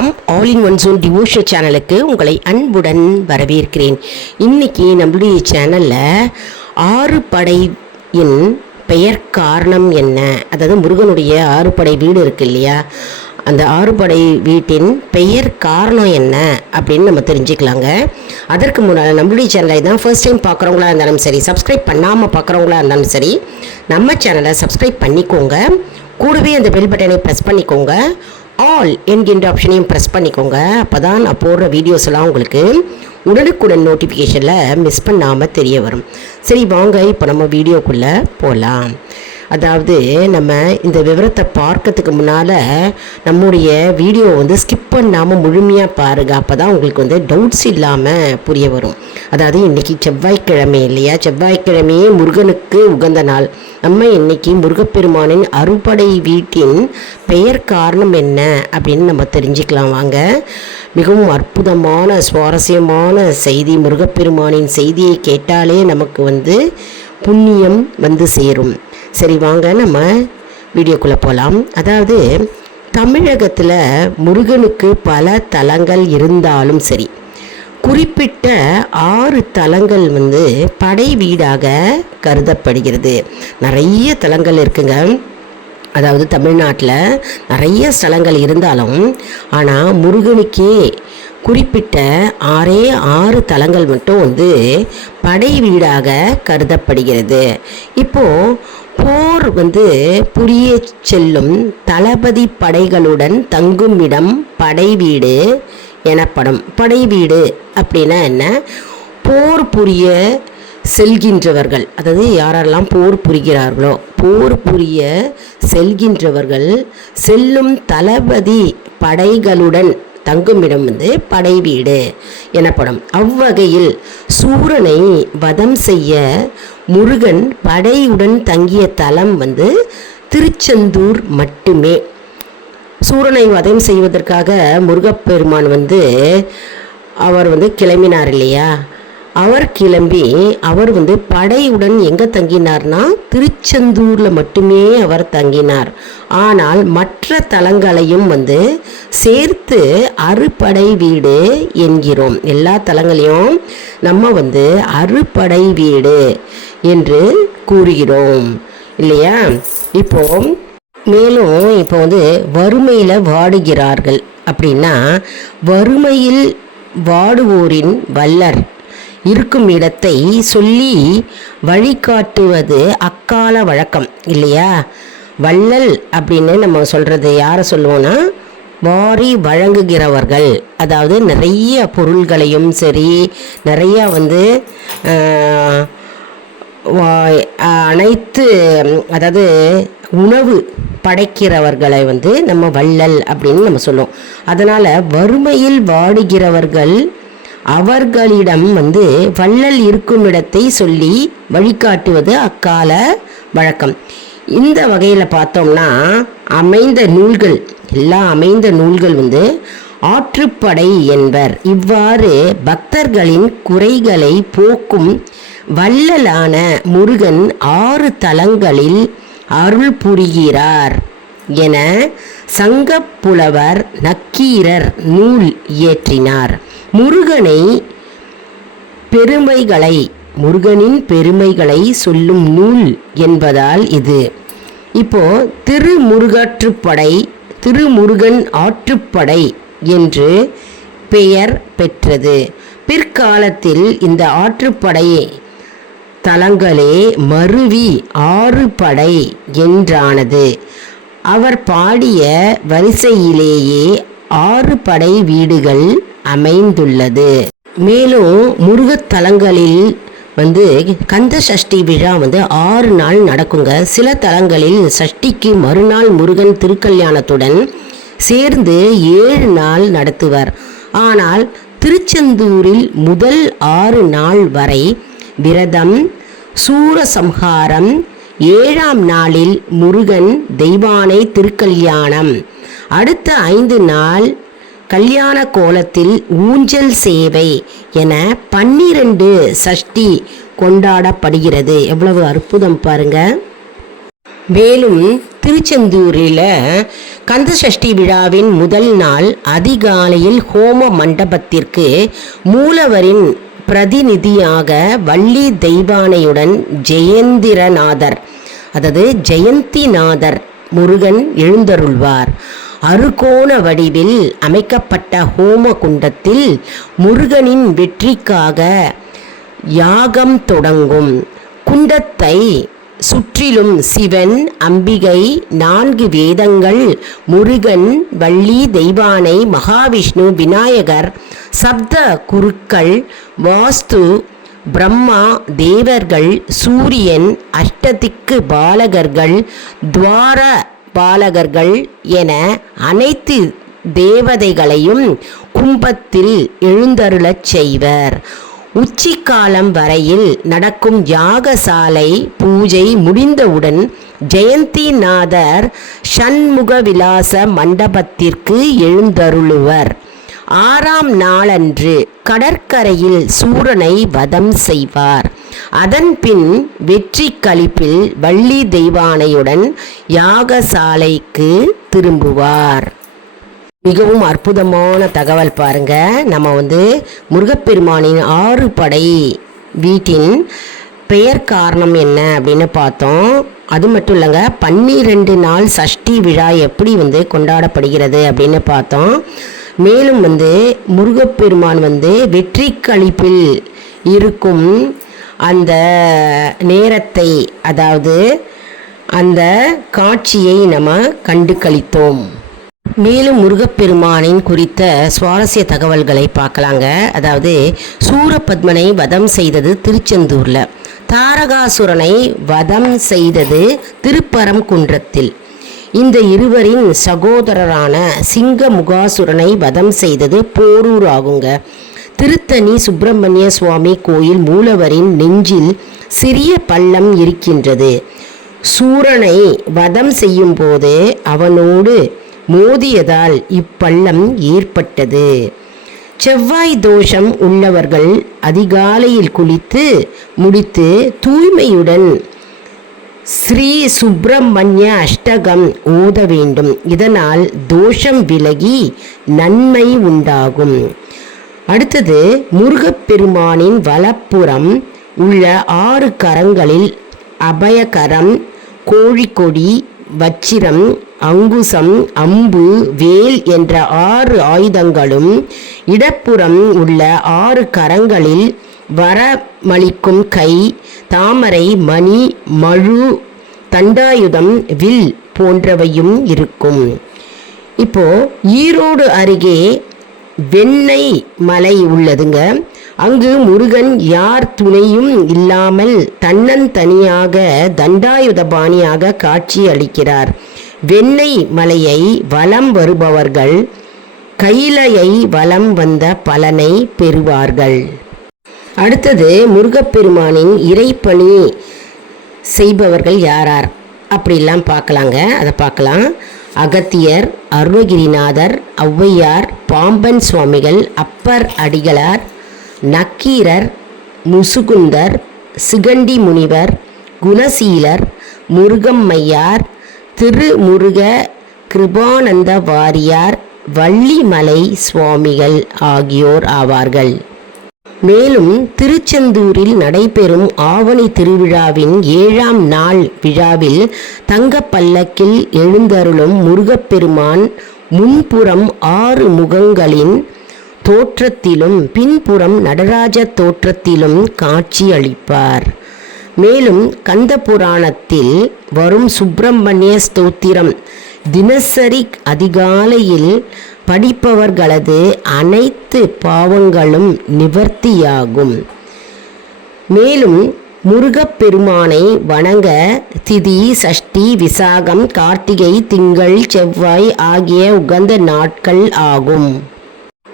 வணக்கம். All in one zone devotion சேனலுக்கு உங்களை அன்புடன் வரவேற்கிறேன். இன்னைக்கு நம்மளுடைய சேனலில் ஆறு படையின் பெயர் காரணம் என்ன? அதாவது முருகனுடைய ஆறு படை வீடு இருக்கு இல்லையா? அந்த ஆறுபடை வீட்டின் பெயர் காரணம் என்ன? அப்படின்னு நம்ம தெரிஞ்சுக்கலாங்க. அதற்கு முன்னால் நம்மளுடைய சேனலை தான் ஃபர்ஸ்ட் டைம் பார்க்குறவங்களா இருந்தாலும் சரி சப்ஸ்கிரைப் பண்ணாமல் பார்க்குறவங்களா இருந்தாலும் சரி நம்ம சேனலை சப்ஸ்கிரைப் பண்ணிக்கோங்க. கூடவே அந்த பெல் பட்டனை ப்ரெஸ் பண்ணிக்கோங்க. ஆல் என்கின்ற ஆப்ஷனையும் ப்ரெஸ் பண்ணிக்கோங்க. அப்போ தான் நான் போடுற வீடியோஸ் எல்லாம் உங்களுக்கு உடனுக்குடன் நோட்டிஃபிகேஷனில் மிஸ் பண்ணாமல் தெரிய வரும். சரி வாங்க இப்போ நம்ம வீடியோக்குள்ளே போகலாம் அதாவது நம்ம இந்த விவரத்தை பார்க்கறதுக்கு முன்னால் நம்முடைய வீடியோ வந்து ஸ்கிப் பண்ணாமல் முழுமையாக பாருங்கள் அப்போ தான் உங்களுக்கு வந்து டவுட்ஸ் இல்லாமல் புரிய வரும். அதாவது இன்றைக்கி செவ்வாய்க்கிழமை இல்லையா? செவ்வாய்க்கிழமையே முருகனுக்கு உகந்த நாள். நம்ம இன்னைக்கு முருகப்பெருமானின் அறுபடை வீட்டின் பெயர் காரணம் என்ன அப்படின்னு நம்ம தெரிஞ்சுக்கலாம் வாங்க. மிகவும் அற்புதமான சுவாரஸ்யமான செய்தி. முருகப்பெருமானின் செய்தியை கேட்டாலே நமக்கு வந்து புண்ணியம் வந்து சேரும். சரி வாங்க நம்ம வீடியோக்குள்ளே போகலாம் அதாவது தமிழகத்தில் முருகனுக்கு பல தலங்கள் இருந்தாலும் சரி குறிப்பிட்ட ஆறு தலங்கள் வந்து படை வீடாக கருதப்படுகிறது. நிறைய தலங்கள் இருக்குங்க. அதாவது தமிழ்நாட்டில் நிறைய ஸ்தலங்கள் இருந்தாலும் ஆனால் முருகனுக்கே குறிப்பிட்ட ஆறே ஆறு தலங்கள் மட்டும் வந்து படை வீடாக கருதப்படுகிறது. இப்போது போர் வந்து புரிய செல்லும் தளபதி படைகளுடன் தங்கும் இடம் படை வீடு எனப்படும். படை வீடு அப்படின்னா என்ன? போர் புரிய செல்கின்றவர்கள். அதாவது யாரெல்லாம் போர் புரிகிறார்களோ போர் புரிய செல்கின்றவர்கள் செல்லும் தளபதி படைகளுடன் தங்குமிடம் வந்து படை வீடு எனப்படும். அவ்வகையில் சூரனை வதம் செய்ய முருகன் படையுடன் தங்கிய தலம் வந்து திருச்செந்தூர் மட்டுமே. சூரனை வதம் செய்வதற்காக முருகப்பெருமான் வந்து அவர் வந்து கிளம்பினார் இல்லையா? அவர் கிளம்பி அவர் வந்து படையுடன் எங்கே தங்கினார்னா திருச்செந்தூரில் மட்டுமே அவர் தங்கினார். ஆனால் மற்ற தலங்களையும் வந்து சேர்த்து அறுபடை வீடு என்கிறோம். எல்லா தலங்களையும் நம்ம வந்து அறுபடை வீடு என்று கூறுகிறோம். இல்லையா? இப்போ மேலும் இப்போ வந்து வறுமையில் வாடுகிறார்கள். அப்படின்னா வறுமையில் வாடுவோரின் வல்லர் இருக்கும் இடத்தை சொல்லி வழிகாட்டுவது அக்கால வழக்கம். இல்லையா? வள்ளல் அப்படின்னு நம்ம சொல்கிறது யாரை சொல்லுவோன்னா வாரி வழங்குகிறவர்கள். அதாவது நிறைய பொருள்களையும் சரி நிறையா வந்து அனைத்து அதாவது உணவு படைக்கிறவர்களை வந்து நம்ம வள்ளல் அப்படின்னு நம்ம சொல்லுவோம். அதனால் வறுமையில் வாடுகிறவர்கள் அவர்களிடம் வந்து வள்ளல் இருக்கும் இடத்தை சொல்லி வழிகாட்டுவது அக்கால வழக்கம். இந்த வகையில் பார்த்தோம்னா அமைந்த நூல்கள் எல்லா அமைந்த நூல்கள் வந்து ஆற்றுப்படை என்பர். இவ்வாறு பக்தர்களின் குறைகளை போக்கும் வள்ளலான முருகன் ஆறு தலங்களில் அருள் புரிகிறார் என சங்கப்புலவர் நக்கீரர் நூல் இயற்றினார். முருகனை பெருமைகளை முருகனின் பெருமைகளை சொல்லும் நூல் என்பதால் இது. இப்போ திருமுருகாற்றுப்படை திருமுருகன் ஆற்றுப்படை என்று பெயர் பெற்றது. பிற்காலத்தில் இந்த ஆற்றுப்படை தலங்களே மருவி ஆறு படை என்றானது. அவர் பாடிய வரிசையிலேயே ஆறு படை வீடுகள் அமைந்துள்ளது. மேலும் முருகத்தலங்களில் வந்து கந்த சஷ்டி விழா வந்து ஆறு நாள் நடக்குங்க. சில தலங்களில் சஷ்டிக்கு மறுநாள் முருகன் திருக்கல்யாணத்துடன் சேர்ந்து ஏழு நாள் நடத்துவர். ஆனால் திருச்செந்தூரில் முதல் ஆறு நாள் வரை விரதம் சூரசம்ஹாரம் ஏழாம் நாளில் முருகன் தெய்வானை திருக்கல்யாணம். அடுத்த ஐந்து நாள் கல்யாண கோலத்தில் ஊஞ்சல் சேவை என பன்னிரண்டு சஷ்டி கொண்டாடப்படுகிறது. எவ்வளவு அற்புதம் பாருங்க. மேலும் திருச்செந்தூரில் கந்தசஷ்டி விழாவின் முதல் நாள் அதிகாலையில் ஹோம மண்டபத்திற்கு மூலவரின் பிரதிநிதியாக வள்ளி தெய்வானையுடன் ஜெயந்திரநாதர் அதாவது ஜெயந்திநாதர் முருகன் எழுந்தருள்வார். அறுகோண வடிவில் அமைக்கப்பட்ட ஹோம குண்டத்தில் முருகனின் வெற்றிக்காக யாகம் தொடங்கும். குண்டத்தை சுற்றிலும் சிவன் அம்பிகை நான்கு வேதங்கள் முருகன் வள்ளி தெய்வானை மகாவிஷ்ணு விநாயகர் சப்த குருக்கள் வாஸ்து பிரம்மா தேவர்கள் சூரியன் அஷ்டதிக்கு பாலகர்கள் துவார பாலகர்கள் என அனைத்து தேவதைகளையும் கும்பத்தில் எழுந்தருளச் செய்வர். உச்சிக்காலம் வரையில் நடக்கும் யாகசாலை பூஜை முடிந்தவுடன் ஜெயந்திநாதர் சண்முக விலாச மண்டபத்திற்கு எழுந்தருளுவர். ஆறாம் நாளன்று கடற்கரையில் சூரனை வதம் செய்வார். அதன்பின் வெற்றி கழிப்பில் வள்ளி தெய்வானையுடன் யாகசாலைக்கு திரும்புவார். மிகவும் அற்புதமான தகவல் பாருங்க. நம்ம வந்து முருகப்பெருமானின் ஆறு படை வீட்டின் பெயர் காரணம் என்ன அப்படின்னு பார்த்தோம். அது மட்டும் இல்லைங்க பன்னிரெண்டு நாள் சஷ்டி விழா எப்படி வந்து கொண்டாடப்படுகிறது அப்படின்னு பார்த்தோம். மேலும் வந்து முருகப்பெருமான் வந்து வெற்றி கழிப்பில் இருக்கும் அந்த நேரத்தை அதாவது அந்த காட்சியை நம்ம கண்டு கழித்தோம் மேலும் முருகப்பெருமானின் குறித்த சுவாரஸ்ய தகவல்களை பார்க்கலாங்க. அதாவது சூரபத்மனை வதம் செய்தது திருச்செந்தூரில். தாரகாசுரனை வதம் செய்தது திருப்பரங்குன்றத்தில் இந்த இருவரின் சகோதரரான சிங்க முகாசுரனை வதம் செய்தது போரூர் ஆகுங்க. திருத்தணி சுப்பிரமணிய சுவாமி கோயில் மூலவரின் நெஞ்சில் சிறிய பள்ளம் இருக்கின்றது. சூரனை வதம் செய்யும்போது அவனோடு மோதியதால் இப்பள்ளம் ஏற்பட்டது. செவ்வாய் தோஷம் உள்ளவர்கள் அதிகாலையில் குளித்து முடித்து தூய்மையுடன் ஸ்ரீ சுப்பிரமணிய அஷ்டகம் ஓத வேண்டும். இதனால் தோஷம் விலகி நன்மை உண்டாகும். அடுத்தது முருகப்பெருமானின் வலப்புறம் உள்ள ஆறு கரங்களில் அபயகரம் கோழிக்கொடி வச்சிரம் அங்குசம் அம்பு வேல் என்ற ஆறு ஆயுதங்களும் இடப்புறம் உள்ள ஆறு கரங்களில் வரமளிக்கும் கை தாமரை மணி மழு தண்டாயுதம் வில் போன்றவையும் இருக்கும். இப்போ ஈரோடு அருகே வெண்ணெய் மலை உள்ளதுங்க. அங்கு முருகன் யார் துணையும் இல்லாமல் தன்னந்தனியாக தண்டாயுதபாணியாக காட்சி அளிக்கிறார் வெண்ணெய் மலையை வலம் வருபவர்கள் கைலையை வலம் வந்த பலனை பெறுவார்கள். அடுத்தது முருகப்பெருமானின் இறைப்பணி செய்பவர்கள் யாரார்? அப்படிலாம் பார்க்கலாங்க. அதை பார்க்கலாம். அகத்தியர் அருணகிரிநாதர் ஔவையார் பாம்பன் சுவாமிகள் அப்பர் அடிகளார் நக்கீரர் முசுகுந்தர் சிகண்டி முனிவர் குணசீலர் முருகம்மையார் திருமுருக கிருபானந்த வாரியார் வள்ளிமலை சுவாமிகள் ஆகியோர் ஆவார்கள். மேலும் திருச்செந்தூரில் நடைபெறும் ஆவணி திருவிழாவின் ஏழாம் நாள் விழாவில் தங்கப்பல்லக்கில் எழுந்தருளும் முருகப்பெருமான் முன்புறம் ஆறு முகங்களின் தோற்றத்திலும் பின்புறம் நடராஜ தோற்றத்திலும் காட்சியளிப்பார். மேலும் கந்த புராணத்தில் வரும் சுப்பிரமணிய ஸ்தோத்திரம். தினசரி அதிகாலையில் படிப்பவர்களது அனைத்து பாவங்களும் நிவர்த்தியாகும். மேலும் முருகப்பெருமானை வணங்க திதி சஷ்டி விசாகம் கார்த்திகை திங்கள் செவ்வாய் ஆகிய உகந்த நாட்கள் ஆகும்.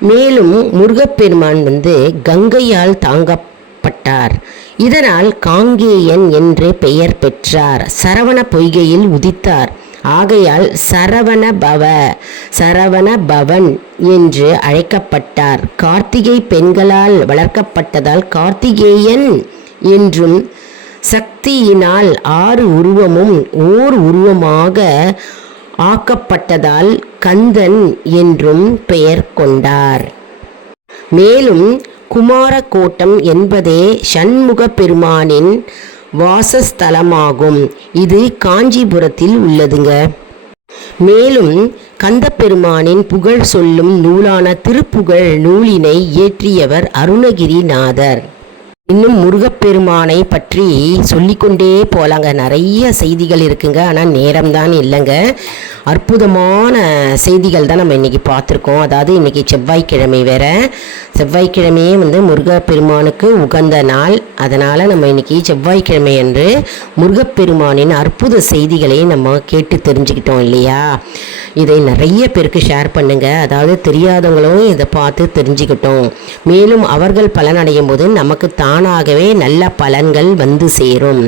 மேலும் முருகப்பெருமான் வந்து கங்கையால் தாங்கப்பட்டார். இதனால் காங்கேயன் என்று பெயர் பெற்றார். சரவண பொய்கையில் உதித்தார். ஆகையால் சரவண பவ சரவண பவன் என்று அழைக்கப்பட்டார். கார்த்திகை பெண்களால் வளர்க்கப்பட்டதால் கார்த்திகேயன் என்றும் சக்தியினால் ஆறு உருவமும் ஓர் உருவமாக ஆக்கப்பட்டதால் கந்தன் என்றும் பெயர் கொண்டார். மேலும் குமாரக்கோட்டம் என்பதே சண்முக பெருமானின் வாசஸ்தலமாகும். இது காஞ்சிபுரத்தில் உள்ளதுங்க. மேலும் கந்தப்பெருமானின் புகழ் சொல்லும் நூலான திருப்புகழ் நூலினை இயற்றியவர் அருணகிரிநாதர். இன்னும் முருகப்பெருமானை பற்றி சொல்லிக்கொண்டே போலாங்க. நிறைய செய்திகள் இருக்குங்க. ஆனால் நேரம்தான் இல்லைங்க. அற்புதமான செய்திகள் தான் நம்ம இன்றைக்கி பார்த்துருக்கோம். அதாவது இன்றைக்கி செவ்வாய்க்கிழமை வேற. செவ்வாய்க்கிழமையே வந்து முருகப்பெருமானுக்கு உகந்த நாள். அதனால் நம்ம இன்றைக்கி செவ்வாய்க்கிழமை அன்று முருகப்பெருமானின் அற்புத செய்திகளை நம்ம கேட்டு தெரிஞ்சுக்கிட்டோம் இல்லையா? இதை நிறைய பேருக்கு ஷேர் பண்ணுங்க. அதாவது தெரியாதவங்களும் இதை பார்த்து தெரிஞ்சுக்கிட்டோம். மேலும் அவர்கள் பலனடையும் போது நமக்கு தானாகவே நல்ல பலன்கள் வந்து சேரும்.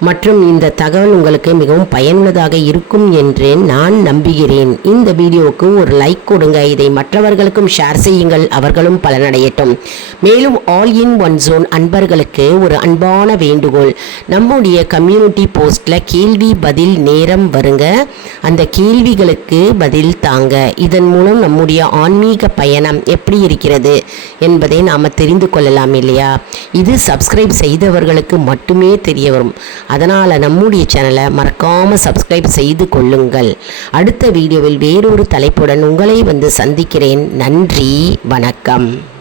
மற்றும் இந்த தகவல் உங்களுக்கு மிகவும் பயனுள்ளதாக இருக்கும் என்று நான் நம்புகிறேன். இந்த வீடியோவுக்கு ஒரு லைக் கொடுங்க. இதை மற்றவர்களுக்கும் ஷேர் செய்யுங்கள். அவர்களும் பலனடையட்டும். மேலும் ஆல் இன் ஒன் ஜோன் அன்பர்களுக்கு ஒரு அன்பான வேண்டுகோள். நம்முடைய கம்யூனிட்டி போஸ்டில் கேள்வி பதில் நேரம் வருங்க. அந்த கேள்விகளுக்கு பதில் தாங்க. இதன் மூலம் நம்முடைய ஆன்மீக பயணம் எப்படி இருக்கிறது என்பதை நாம் தெரிந்து கொள்ளலாம் இல்லையா? இது சப்ஸ்கிரைப் செய்தவர்களுக்கு மட்டுமே தெரிய வரும். அதனால் நம்முடைய சேனலை மறக்காமல் சப்ஸ்கிரைப் செய்து கொள்ளுங்கள். அடுத்த வீடியோவில் வேறொரு தலைப்புடன் உங்களை வந்து சந்திக்கிறேன். நன்றி வணக்கம்.